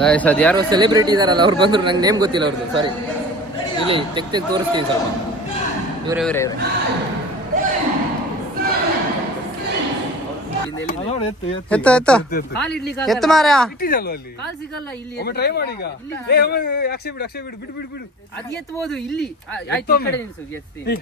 Guys ಅದು ಯಾರೋ celebrity ಇದಾರಲ್ಲ ಅವ್ರು ಬಂದರು, ನಂಗೆ ನೇಮ್ ಗೊತ್ತಿಲ್ಲ ಅವ್ರದ್ದು, ಸಾರಿ. ಇಲ್ಲಿ ತೆಗ್ ತೋರಿಸ್ತೀನಿ ಸ್ವಲ್ಪ. ಇವರೇ ಎತ್ತು ಮಾರ್ಯ ಅದು ಎತ್ತಬಹುದು ಇಲ್ಲಿ. ಆಯ್ತು, ಈ ಕಡೆ ನಿಲ್ಸು, ಎತ್ತೀನಿ.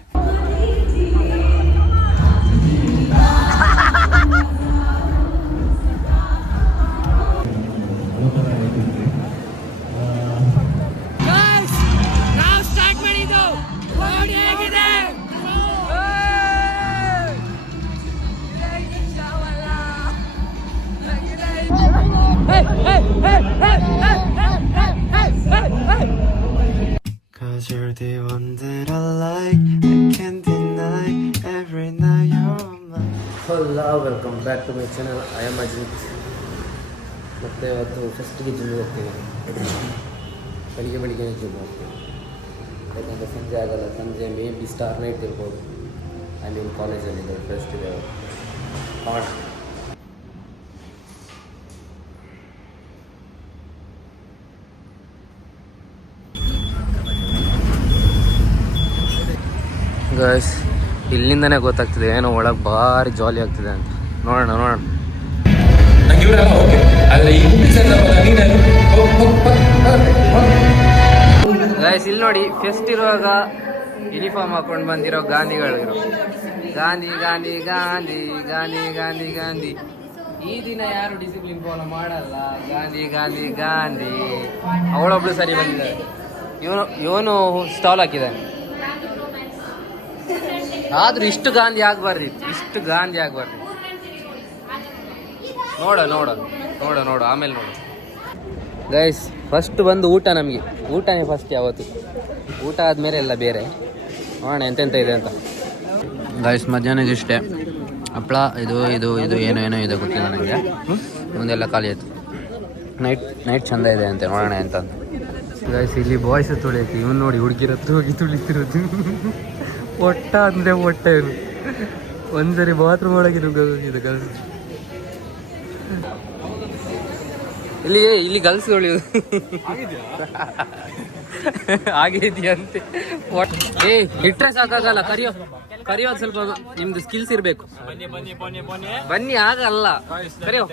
Cause you're the one that I like, I can't deny, every night you're mine. Hello, welcome back to my channel. I am Ajit. ಮತ್ತೆ ಇವತ್ತು ಫಸ್ಟಿಗೆ ಜಿಮ್ ಹೋಗ್ತೀನಿ. ಬೆಳಿಗ್ಗೆ ಜಿಮ್ ಹೋಗ್ತೀನಿ, ಯಾಕಂದರೆ ಸಂಜೆ ಆಗಲ್ಲ. ಸಂಜೆ ಮೇ ಬಿ ಸ್ಟಾರ್ ನೈಟ್ ಇರ್ಬೋದು. ಐ ಮೀನ್ ಕಾಲೇಜಲ್ಲಿದೆ, ಫಸ್ಟ್ ಇದೆ ಆನ್. ಗೈಸ್ ಇಲ್ಲಿಂದನೇ ಗೊತ್ತಾಗ್ತಿದೆ ಏನೋ ಒಳಗೆ ಭಾರಿ ಜಾಲಿ ಆಗ್ತಿದೆ ಅಂತ. ನೋಡೋಣ. ಗೈಸ್ ಇಲ್ಲಿ ನೋಡಿ, ಫೆಸ್ಟ್ ಇರುವಾಗ ಯೂನಿಫಾರ್ಮ್ ಹಾಕೊಂಡು ಬಂದಿರೋ ಗಾಂಧಿಗಳು. ಗಾಂಧಿ ಗಾಂಧಿ ಗಾಂಧಿ ಗಾಂಧಿ ಗಾಂಧಿ ಗಾಂಧಿ. ಈ ದಿನ ಯಾರು ಡಿಸಿಪ್ಲಿನ್ ಫಾಲೋ ಮಾಡಲ್ಲ. ಗಾಂಧಿ ಗಾಂಧಿ ಗಾಂಧಿ. ಅವಳೊಬ್ಳು ಸರಿ ಬಂದಿದ್ದಾರೆ. ಇವನು ಸ್ಟಾಲ್ ಹಾಕಿದ್ದಾನೆ. ಆದ್ರೂ ಇಷ್ಟು ಗಾಂಧಿ ಆಗ್ಬಾರ್ದು. ನೋಡು ಆಮೇಲೆ ನೋಡು. ಗೈಸ್ ಫಸ್ಟ್ ಬಂದು ಊಟ. ನಮಗೆ ಊಟನೇ ಫಸ್ಟ್ ಯಾವತ್ತು. ಊಟ ಆದಮೇಲೆ ಎಲ್ಲ ಬೇರೆ. ನೋಡೋಣ ಎಂತೆಂತ ಇದೆ ಅಂತ. ಗೈಸ್ ಮಧ್ಯಾಹ್ನಕ್ಕೆ ಇಷ್ಟೇ. ಹಪ್ಪಳ ಇದು ಏನೋ ಇದೆ ಗೊತ್ತಿಲ್ಲ ನನಗೆ. ಮುಂದೆಲ್ಲ ಖಾಲಿ ಆಯ್ತು. ನೈಟ್ ಚಂದ ಇದೆ ಅಂತೆ, ನೋಡೋಣ ಅಂತ. ಗೈಸ್ ಇಲ್ಲಿ ಬಾಯ್ಸ್ ತುಳಿಯಕ್ಕೆ, ಇವನು ನೋಡಿ ಹುಡುಗಿರ ಹತ್ರ ಹೋಗಿ ತುಳಿತಿರೋದು. ಒಟ್ಟ ಅಂದರೆ ಹೊಟ್ಟೆ ಇರು. ಒಂದ್ಸರಿ ಬಾತ್ರೂಮ್ ಒಳಗೆ ನುಗ್ಗೋಗಿದೆ ಗರ್ಲ್ಸ್. ಇಲ್ಲಿ ಗರ್ಲ್ಸ್ ತೊಳೆಯೋದು ಆಗಿದೆಯಂತೆ. ಇಟ್ರೆ ಸಾಕಾಗಲ್ಲ, ಕರಿಯೋದು ಸ್ವಲ್ಪ ನಿಮ್ದು ಸ್ಕಿಲ್ಸ್ ಇರಬೇಕು. ಬನ್ನಿ ಆಗಲ್ಲ, ಕರಿಯೋ.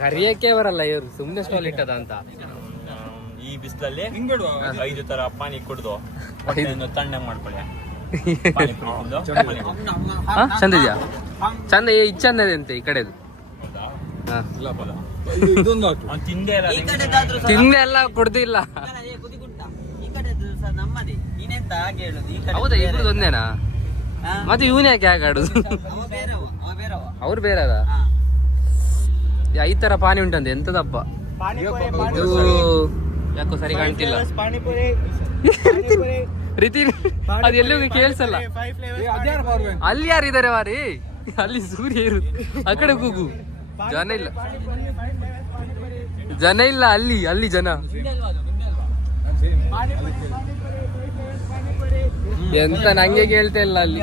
ಕರಿಯಕ್ಕೆ ಬರಲ್ಲ ಇವ್ರು, ಸುಮ್ಮನೆ ಸ್ಟಾಲ್ ಇಟ್ಟದ ಅಂತ. ಈ ಬಿಸಿಲಲ್ಲಿ 5 ತರ ಪಾನಿ ಕುಡ್ದು ತಣ್ಣಗೆ ಮಾಡ್ಕೊಳ್ಳಿ. ಚಂದ ಇದೆಯಾ? ಚಂದ ಚಂದ ಇದೆ ಅಂತೆ ಈ ಕಡೆದು. ತಿಂದೆ ಎಲ್ಲ ಕೊಡ್ದಿಲ್ಲ. ಹೌದಾ, ಇಬ್ರದ್ದು ಒಂದೇನಾ? ಮತ್ತೆ ಇವನ್ ಯಾಕೆ ಆಡುದು? ಅವ್ರು ಬೇರೆ ಅದ. ಈ ತರ ಪಾನಿ ಉಂಟಂತೆ, ಎಂತದಪ್ಪ ಇದು? ಯಾಕೋ ಸರಿ ಕಾಣ್ತಿಲ್ಲ. ರೀತಿ ಅದು ಎಲ್ಲಿಗೂ ಕೇಳಿಸಲ್ಲ. ಅಲ್ಲಿ ಯಾರಿದ್ದಾರೆ ವಾರಿ? ಅಲ್ಲಿ ಸೂರ್ಯ ಇರುದು. ಆ ಕಡೆ ಕೂಗು. ಜನ ಇಲ್ಲ ಅಲ್ಲಿ ಜನ. ಎಂತ ನಂಗೆ ಕೇಳ್ತಾ ಇಲ್ಲ. ಅಲ್ಲಿ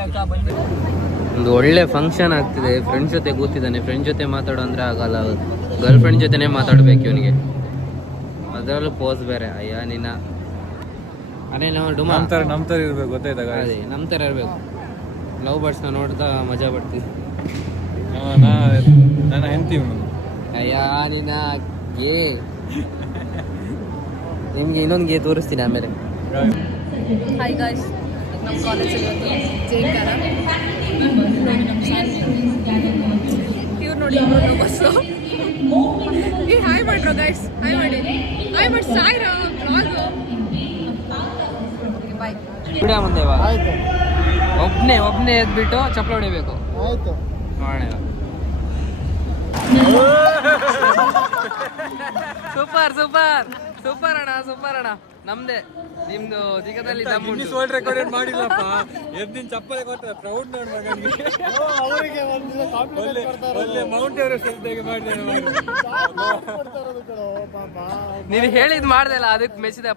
ಒಂದು ಒಳ್ಳೆ ಫಂಕ್ಷನ್ ಆಗ್ತಿದೆ. ಫ್ರೆಂಡ್ಸ್ ಜೊತೆ ಕೂತಿದ್ದಾನೆ. ಫ್ರೆಂಡ್ಸ್ ಜೊತೆ ಮಾತಾಡೋ ಅಂದ್ರೆ ಆಗಲ್ಲ, ಗರ್ಲ್ ಫ್ರೆಂಡ್ ಜೊತೆನೆ ಮಾತಾಡ್ಬೇಕು ಇವನಿಗೆ. ಅದರಲ್ಲೂ ಪೋಸ್ ಬೇರೆ. ಅಯ್ಯ ನಿನ್ನ ನಮ್ ತರ ಇರ್ಬೇಕು, ಗೊತ್ತಾಯ್ತಾಗ? ಅದೇ ನಮ್ ತರ ಇರ್ಬೇಕು. ಲವ್ ಬರ್ಡ್ಸ್ನ ನೋಡ್ತಾ ಮಜಾ ಬರ್ತೀವಿ. ನನ್ನ ಹೆಂಡತಿ. ಅಯ್ಯ ನಿನ್ನ ಗೇ. ನಿಮ್ಗೆ ಇನ್ನೊಂದು ಗೇ ತೋರಿಸ್ತೀನಿ ಆಮೇಲೆ. ಹಾಯ್ ಗಾಯ್ಸ್, ನಮ್ಮ ಕಾಲೇಜಲ್ಲಿ ಇವ್ರು ನೋಡಿ ಬಸ್ಸು. ಹಾಯ್ ಮಾಡ್ರೋ ಗಾಯ್ಸ್, ಹಾಯ್ ಮಾಡಿ ಸಾಯ್ರ ಬ್ಲಾಗು. ಬಾಯ್. ಬಿಡ ಮುಂದೆ ಇವಾಗ ಒಬ್ನೇ ಎದ್ಬಿಟ್ಟು ಚಪ್ಪಲ ಹೊಡಿಬೇಕು. ಆಯ್ತು ನೋಡೋಣ. ಸೂಪರ್ ಅಣ್ಣ, ನಮ್ದೇ. ನಿಮ್ದು ದಿಗದಲ್ಲಿ ರೆಕಾರ್ಡ್ ಮಾಡಿಲ್ಲಪ್ಪ. ಎದ್ದಿನ ಚಪ್ಪಲೆ ಕೊಟ್ಟ ಪ್ರೌಡ್ ನೋಡ್ ಮಗನಿಗೆ. ಒಳ್ಳೆ ಮೌಂಟ್ ಎವರೆಸ್ಟ್ ನೀನು ಹೇಳಿದ್ ಮಾಡ್ದೆ ಅಲ್ಲ, ಅದಕ್ಕೆ ಮೆಚ್ಚಿದೆ.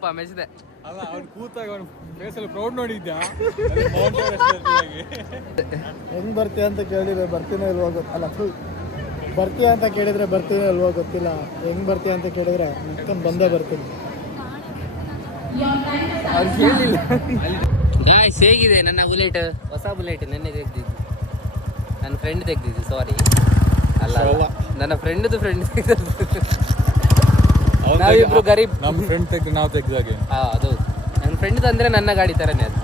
ಅಲ್ಲ, ಅವ್ನು ಕೂತಾಗ ಅವ್ನು ಫೇಸಲ್ಲಿ ಪ್ರೌಡ್ ನೋಡಿದ್ಯಾ? ಹೆಂಗ್ ಬರ್ತೀಯ ಅಂತ ಕೇಳಿದ್ರೆ ಬರ್ತೀನೋ ಇಲ್ವಾಗ ಅಲ್ಲ. ಬರ್ತೀಯ ಅಂತ ಕೇಳಿದ್ರೆ ಬರ್ತೀನಿ ಅಲ್ವಾ ಗೊತ್ತಿಲ್ಲ. ಹೆಂಗ್ ಬರ್ತೀಯ ಅಂತ ಕೇಳಿದ್ರೆ ಮತ್ತೆ ಬಂದೇ ಬರ್ತೀನಿ. ಅವ್ರು ಕೇಳಲಿಲ್ಲ. ಗಾಯ್ಸ್ ಹೇಗಿದೆ ನನ್ನ ಬುಲೆಟ್? ಹೊಸ ಬುಲೆಟ್ ನೆನ್ನೆ ತೆಗ್ದಿದ್ದು, ನನ್ನ ಫ್ರೆಂಡ್ ತೆಗ್ದಿದ್ದು. ಸಾರಿ ಅಲ್ಲ ನನ್ನ ಫ್ರೆಂಡ್ದು ಫ್ರೆಂಡ್ ನಾವಿಬ್ರು ಗರೀಬ್. ನಮ್ಮ ಫ್ರೆಂಡ್ ತೆಗ್ದು ನಾವು ತೆಗ್ದಾಗೆ. ಅದು ನನ್ನ ಫ್ರೆಂಡ್ ಅಂದ್ರೆ ನನ್ನ ಗಾಡಿ ಥರನೇ ಅದು.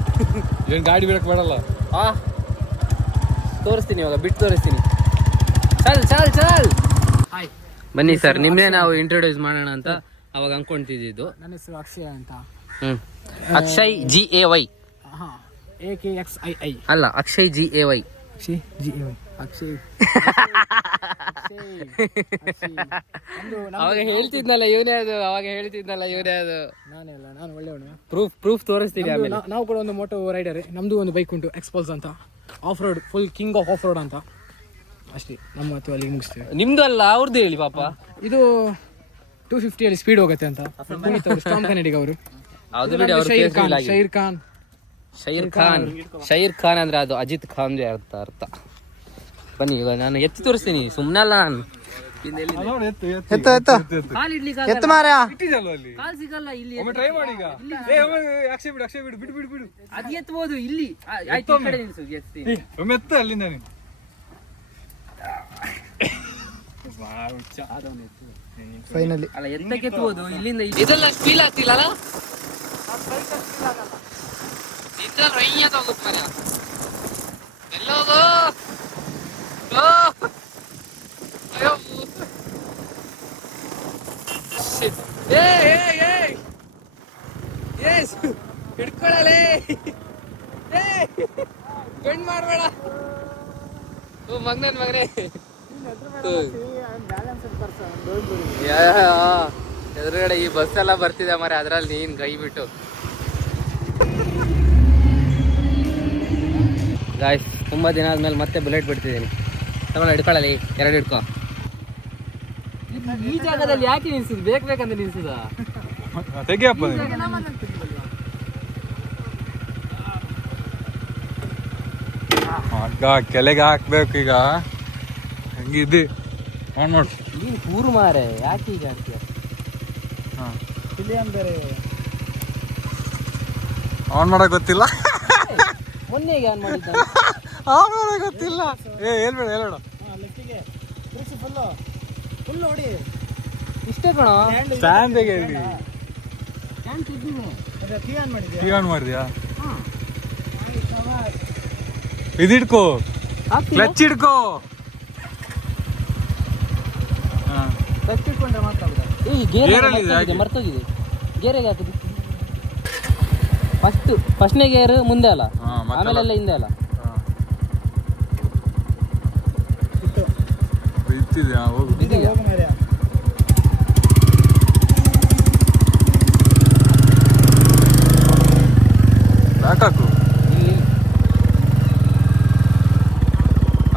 ಏನು ಗಾಡಿ ಬಿಡಕ್ಕೆ ಬೇಡಲ್ಲ. ತೋರಿಸ್ತೀನಿ ಇವಾಗ, ಬಿಟ್ಟು ತೋರಿಸ್ತೀನಿ. ಚಲ್ ಚಲ್ ಚಲ್. ಹಾಯ್ ಬನ್ನಿ ಸರ್, ನಿಮ್ಮನ್ನೇ ನಾವು ಇಂಟ್ರೊಡ್ಯೂಸ್ ಮಾಡೋಣ ಅಂತ ಅವಾಗ ಅನ್ಕೊಂತಿದ್ದು. ನನ್ನ ಹೆಸರು ಅಕ್ಷಯ್ ಅಂತ. ಅಕ್ಷಯ್ GAY. AKXII ಅಲ್ಲ, ಅಕ್ಷಯ್ GAY. ಅಕ್ಷಯ್ ಅವಾಗ ಹೇಳ್ತಿದ್ನಲ್ಲ ಇವನೇ ಅದು, ನಾನೇ ಅಲ್ಲ, ನಾನು ಒಳ್ಳೆಯವನು. ಪ್ರೂಫ್ ತೋರಿಸ್ತೀನಿ ಆಮೇಲೆ. ನಾವು ಕೂಡ ಒಂದು ಮೋಟೋ ರೈಡರ್. ನಮ್ದು ಒಂದು ಬೈಕ್ ಉಂಟು, ಎಕ್ಸ್ಪಲ್ಸ್ ಅಂತ, of road, full king of of road ಅಂತ. ಅಷ್ಟೇ, ನಮ್ಮ ಮತ್ತು ಅಲ್ಲಿ ಮುಗಿಸ್ತೇವೆ. ನಿಮ್ದು ಅಲ್ಲ, ಅವ್ರದ್ದು ಹೇಳಿ ಪಾಪ. ಇದು 250 ಅಲ್ಲಿ ಸ್ಪೀಡ್ ಹೋಗುತ್ತೆ ಅಂತ ಸ್ಟಾಮ್ ಕನ್ನಡಿಗ ಅವರು. ಶೈರ್ ಖಾನ್ ಅಂದ್ರೆ ಅದು ಅಜಿತ್ ಖಾನ್ ಅರ್ಥ. ಬನ್ನಿ ಇವಾಗ ನಾನು ಎತ್ತಿ ತೋರಿಸ್ತೀನಿ, ಸುಮ್ಮನಲ್ಲ ನಾನು. ಟ್ರೈ ಮಾಡಿ ಈಗ. ಅಕ್ಷಯ್ ಬಿಡು ಬಿಡು. ಅದು ಎತ್ತಬಹುದು ಇಲ್ಲಿ. ಒಮ್ಮೆ ಎತ್ತ ಅಲ್ಲಿಂದ ನೀನು. ಫೈನಲಿ ಅಲ್ಲ, ಎತ್ತಕ್ಕೆ ಎತ್ತಬಹುದು ಇಲ್ಲಿಂದ. ಇದೆಲ್ಲ ಫೀಲ್ ಆಗ್ತಿಲ್ಲ ಅಲ್ಲ? ಹಿಡ್ಕೊಳ್ಳಲೇ, ಬೆಂಡ್ ಮಾಡಬೇಡ ಮಗನೇ. ಎದುರುಗಡೆ ಈ ಬಸ್ ಎಲ್ಲ ಬರ್ತಿದೆ ಮರೆ, ಅದ್ರಲ್ಲಿ ನೀನ್ ಕೈ ಬಿಟ್ಟು. ಗಾಯ್ಸ್, ತುಂಬ ದಿನ ಆದ್ಮೇಲೆ ಮತ್ತೆ ಬುಲೆಟ್ ಬಿಡ್ತಿದ್ದೀನಿ. ತಗೊಂಡು ಹಿಡ್ಕೊಳ್ಳಲಿ, 2 ಹಿಡ್ಕೊ. ಈ ಜಾಗದಲ್ಲಿ ಯಾಕೆ ನಿಲ್ಸುದು? ಬೇಕಂತ ನಿಲ್ಸುದ? ತೆಗಿಯಪ್ಪ. ಕೆಳಗೆ ಹಾಕ್ಬೇಕು ಈಗ. ಹಂಗಿದ್ದಿ ಆನ್ ಮಾಡು. ನೀನು ಕೂರು ಮಾರೆ, ಯಾಕೆ ಈಗ ಆಗ್ತೀಯ? ಆನ್ ಮಾಡಕ್ ಗೊತ್ತಿಲ್ಲ. ಮೊನ್ನೆ ಆನ್ ಮಾಡಿದ್ದ. ಆನ್ ಮಾಡಕ್ ಗೊತ್ತಿಲ್ಲ. ಹೇಳ್ಬೇಡ. ಇಷ್ಟೇ ಕಣ. ಸ್ಟ್ಯಾಂಡ್ ಆನ್ ಮಾಡಿದ್ಯಾ? ಇದಿಡ್ಕೋ, ಕ್ಲಚ್ ಹಿಡ್ಕೋ. ಮರ್ತೋಗಿದೆ. ಗೇರಿಗೆ ಹಾಕಿದ್ದು ಫಸ್ಟ್ನೇ ಗೇರ್ ಮುಂದೆ ಅಲ್ಲ, ಆಮೇಲೆಲ್ಲ ಹಿಂದೆ ಅಲ್ಲ. ಇತ್ತಿದ್ಯಾ? ಹೋಗು. ಬ್ಯಾಕ್ ಹಾಕು.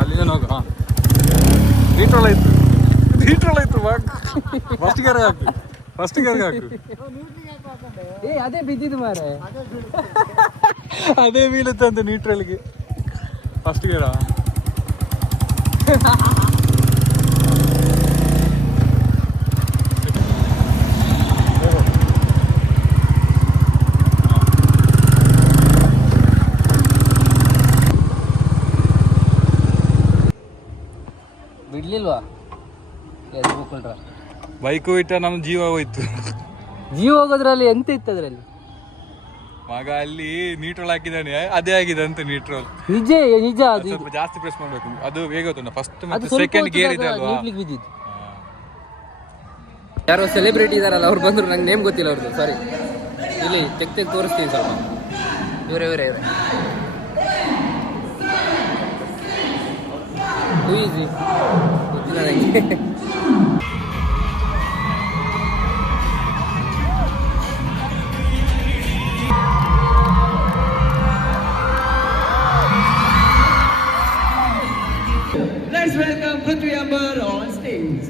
ಅಲ್ಲಿಗೆ ಹೋಗು. ನೀಟ್ರೊಳ ಇತ್ತು. ಫಸ್ಟ್ ಗೇರ್ ಹಾಕು. ಅದೇ ಬಿದ್ದಿದ್ದು ಮಾರೆ. ಅದೇ ಬೀಳುತ್ತೆ ಅಂತ ನೀಟ್ರಲ್ಗೆ. ಫಸ್ಟ್ ಗೇರ. ಬಿಡ್ಲಿಲ್ವಾ? ಬೈಕು ಇಟ್ಟ ನಮ್ಮ ಜೀವ ಹೋಯ್ತು. ಜೀವ ಹೋಗೋದ್ರಲ್ಲಿ ಎಂತ ಇತ್ತು ಅದ್ರಲ್ಲಿ? ಮಗ ಅಲ್ಲಿ ನೀಟ್ರೋಲ್ ಹಾಕಿದ್ದಾನೆ, ಅದೇ ಆಗಿದೆ ಅಂತ ನೀಟ್ರೋಲ್. ನಿಜ ಸ್ವಲ್ಪ ಜಾಸ್ತಿ ಪ್ರೆಸ್ ಮಾಡ್ಬೇಕು, ಅದು ಬೇಗ ಗೊತ್ತು. ಫಸ್ಟ್ ಮತ್ತೆ ಸೆಕೆಂಡ್ ಗೇರ್ ಇದೆ ಅಲ್ವಾ. ಯಾರೋ ಸೆಲೆಬ್ರಿಟಿ ಇದಾರಲ್ಲ, ಅವ್ರು ಬಂದ್ರು, ನಂಗೆ ನೇಮ್ ಗೊತ್ತಿಲ್ಲ ಅವ್ರದ್ದು. ಸಾರಿ, ಇಲ್ಲಿ ತೆಗ್ ತೋರಿಸ್ತೀನಿ ಸ್ವಲ್ಪ. ಇವರೇ ಈಸಿ ಗೊತ್ತಿಲ್ಲ ನನಗೆ. Let's welcome Prithvi Ambar on stage.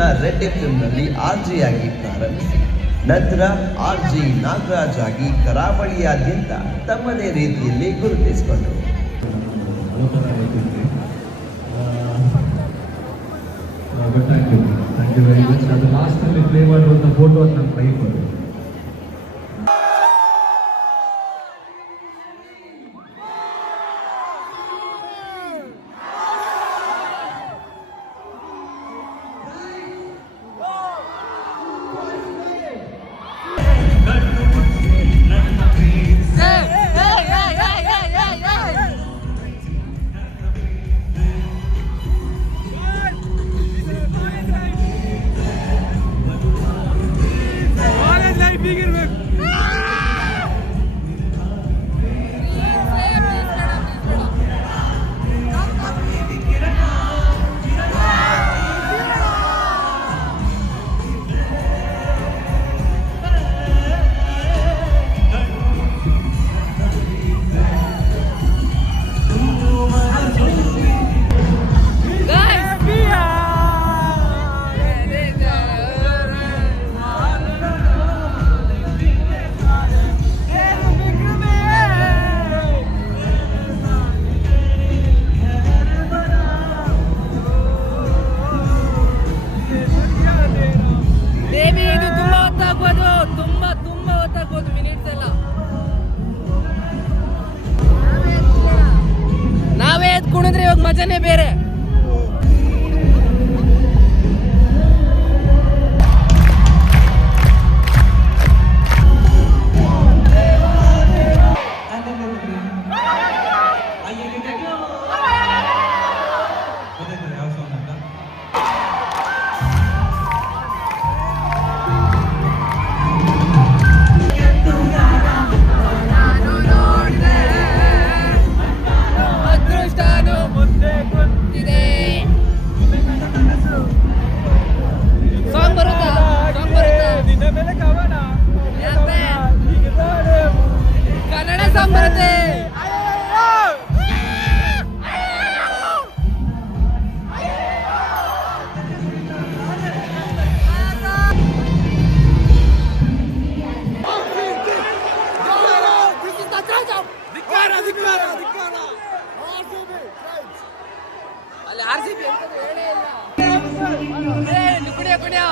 ನ ರೆಡ್ ಎಫ್ಎಂ ನಲ್ಲಿ ಆರ್ಜೆ ಆಗಿ ಪ್ರಾರಂಭಿಸಿ ನಂತರ ಆರ್ಜೆ ನಾಗರಾಜ್ ಆಗಿ ಕರಾವಳಿಯಾದ್ಯಂತ ತಮ್ಮದೇ ರೀತಿಯಲ್ಲಿ ಗುರುತಿಸಿಕೊಂಡರು. Thank you very much. ಅದು ಲಾಸ್ಟಲ್ಲಿ ಪ್ಲೇ ಮಾಡುವಂಥ ಫೋಟೋ ನನ್ನ ಲೈಫ್ ಅದು. ನಾವೇ ಎದ್ದು ಕುಣಿದ್ರೆ ಇವಾಗ ಮಜಾನೇ ಬೇರೆ. ಕನ್ನಡ ಸಾಂಗ್ ಬರುತ್ತೆ. ಅಲ್ಲಿ RCB ಅಂತ ಹೇಳೇ ಇಲ್ಲ. ಕುಡಿಯೋ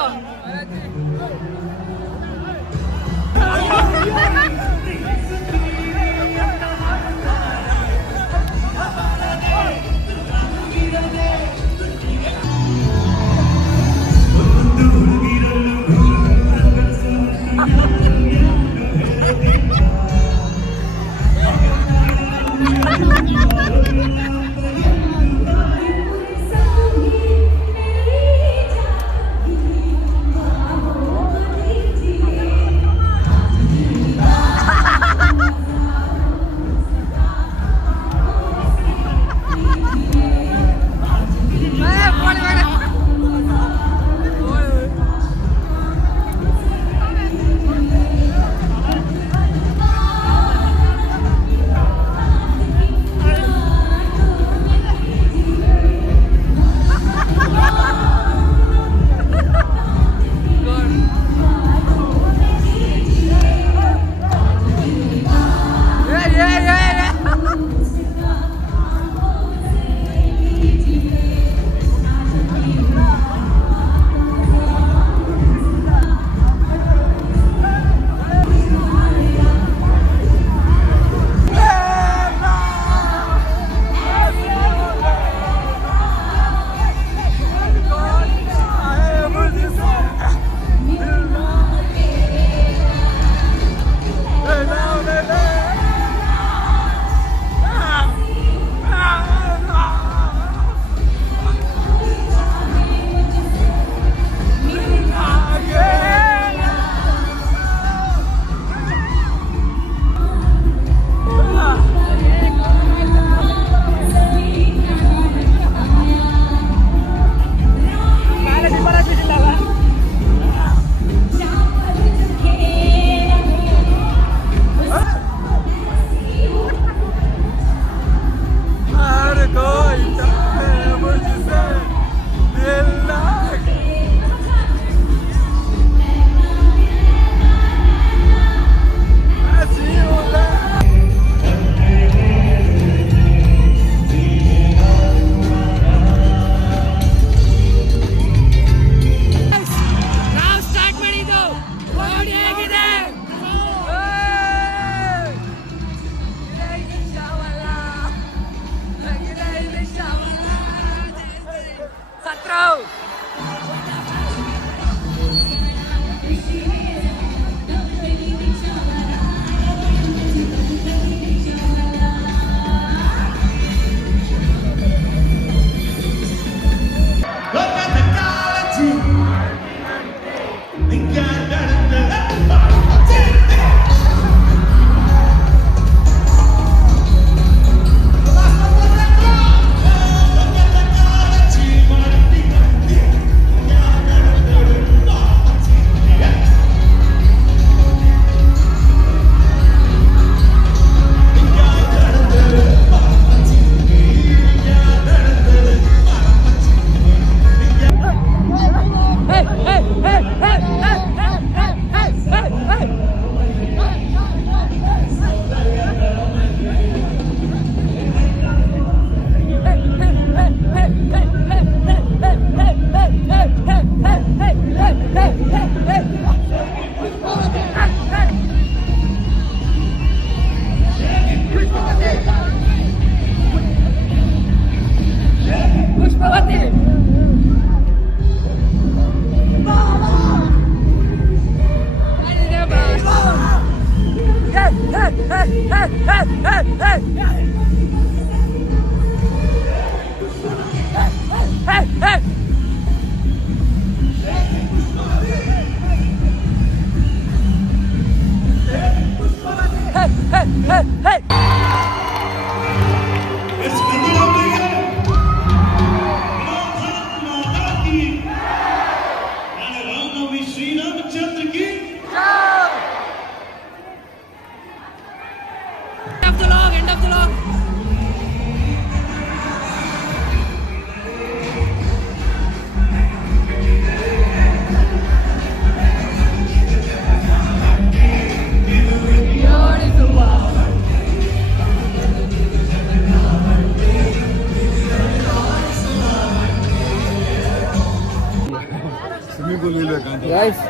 ಗಾಯ್ಸ್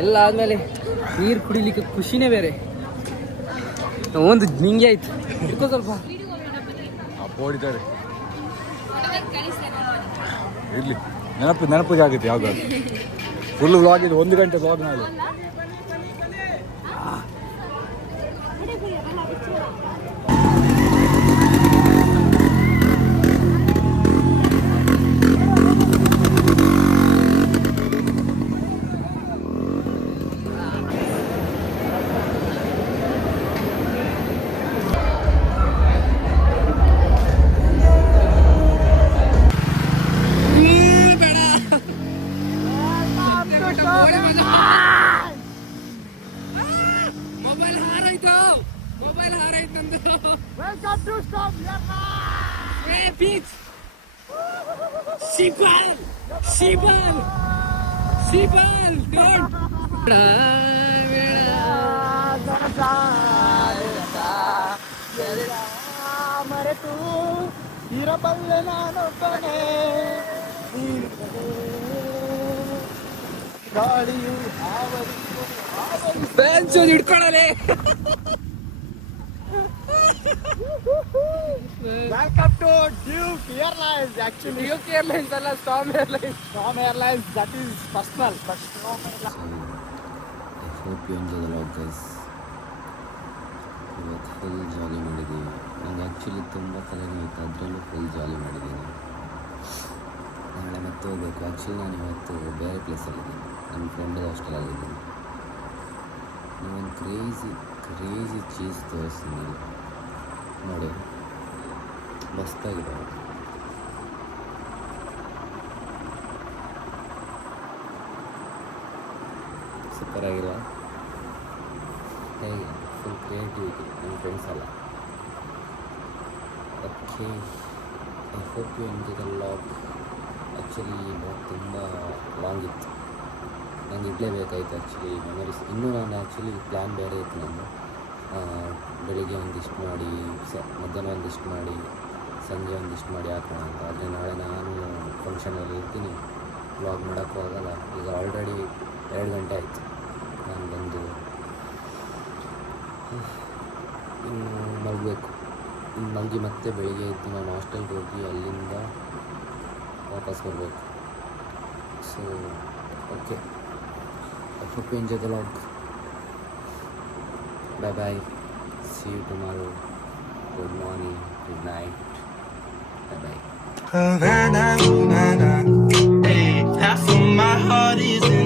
ಎಲ್ಲ ಆದಮೇಲೆ ನೀರು ಕುಡಿಲಿಕ್ಕೆ ಖುಷಿನೇ ಬೇರೆ. ಒಂದು ನಿಂಗೆ ಆಯ್ತು ಹಿಡ್ಕೋ ಸ್ವಲ್ಪ. ಓಡಿದ್ದಾರೆ ಇರ್ಲಿ, ನೆನಪಿಗೆ ಆಗುತ್ತೆ ಯಾವ್ದಾದ್ರು. ಫುಲ್ ವ್ಲಾಗ್ ಇದು, 1 ಗಂಟೆ ವ್ಲಾಗ್ ನಾಳೆ. ಹಿಡ್ಕೊಳ್ಳಲೆ. Welcome to Duke Airlines. Actually, Duke Airlines ಅಲ್ಲ, Storm Airlines. Storm Airlines, that is personal, but Storm Airlines. I hope you enjoy the vlog, guys. ಇವತ್ತು ಫುಲ್ ಜಾಲಿ ಮಾಡಿದ್ದೀವಿ. ನಂಗೆ ಆ್ಯಕ್ಚುಲಿ ತುಂಬ ತಲೆನೋಯಿತು, ಅದರಲ್ಲೂ ಫುಲ್ ಜಾಲಿ ಮಾಡಿದ್ದೀನಿ. ನಾಳೆ ಮತ್ತೆ ಹೋಗ್ಬೇಕು. ಆ್ಯಕ್ಚುಲಿ ನಾನು ಇವತ್ತು ಬೇರೆ ಪ್ಲೇಸಲ್ಲಿದ್ದೀನಿ, ನನ್ನ ಫ್ರೆಂಡ್ ಹಾಸ್ಟೆಲಲ್ಲಿದ್ದೀನಿ. ನಾನೊಂದು ಕ್ರೇಜಿ ಚೀಸ್ ತೋರಿಸ್ತೀನಿ ನೋಡಿ, ಮಸ್ತಾಗಿದೆ. ಸೂಪರ್ ಆಗಿಲ್ಲ ಹೇಗೆ? ಫುಲ್ ಕ್ರಿಯೇಟಿವಿಟಿ ನನ್ನ ಫ್ರೆಂಡ್ಸ್ ಎಲ್ಲ. Okay, I hope you enjoy the vlog. Actually ತುಂಬ ಲಾಂಗ್ ಇತ್ತು, ನಂಗೆ ಇಡಲೇಬೇಕಾಯ್ತು ಆ್ಯಕ್ಚುಲಿ ಮೆಮೊರೀಸ್. ಇನ್ನೂ ನಾನು ಆ್ಯಕ್ಚುಲಿ ಪ್ಲ್ಯಾನ್ ಬೇರೆ ಇತ್ತು ನಂದು. ಬೆಳಿಗ್ಗೆ ಒಂದಿಷ್ಟು ಮಾಡಿ, ಮಧ್ಯಾಹ್ನ ಒಂದಿಷ್ಟು ಮಾಡಿ, ಸಂಜೆ ಒಂದಿಷ್ಟು ಮಾಡಿ ಹಾಕೋಣ ಅಂತ. ಆದರೆ ನಾಳೆ ನಾನು ಫಂಕ್ಷನಲ್ಲಿ ಇರ್ತೀನಿ, ವ್ಲಾಗ್ ಮಾಡೋಕ್ಕೂ ಆಗೋಲ್ಲ. ಈಗ ಆಲ್ರೆಡಿ 2 ಗಂಟೆ ಆಯಿತು ನಾನು ಬಂದು. ಇನ್ನು ಮಲಗಬೇಕು. ಇನ್ನು ಮಲಗಿ ಮತ್ತೆ ಬೆಳಿಗ್ಗೆ ಇದ್ದು ನಾನು ಹಾಸ್ಟೆಲ್ಗೆ ಹೋಗಿ ಅಲ್ಲಿಂದ ವಾಪಸ್ ಬರಬೇಕು. So okay, I hope you enjoy the vlog. Bye bye. See you tomorrow. Good morning. Good night. Bye bye. Havana, Havana. Hey, half of my heart is in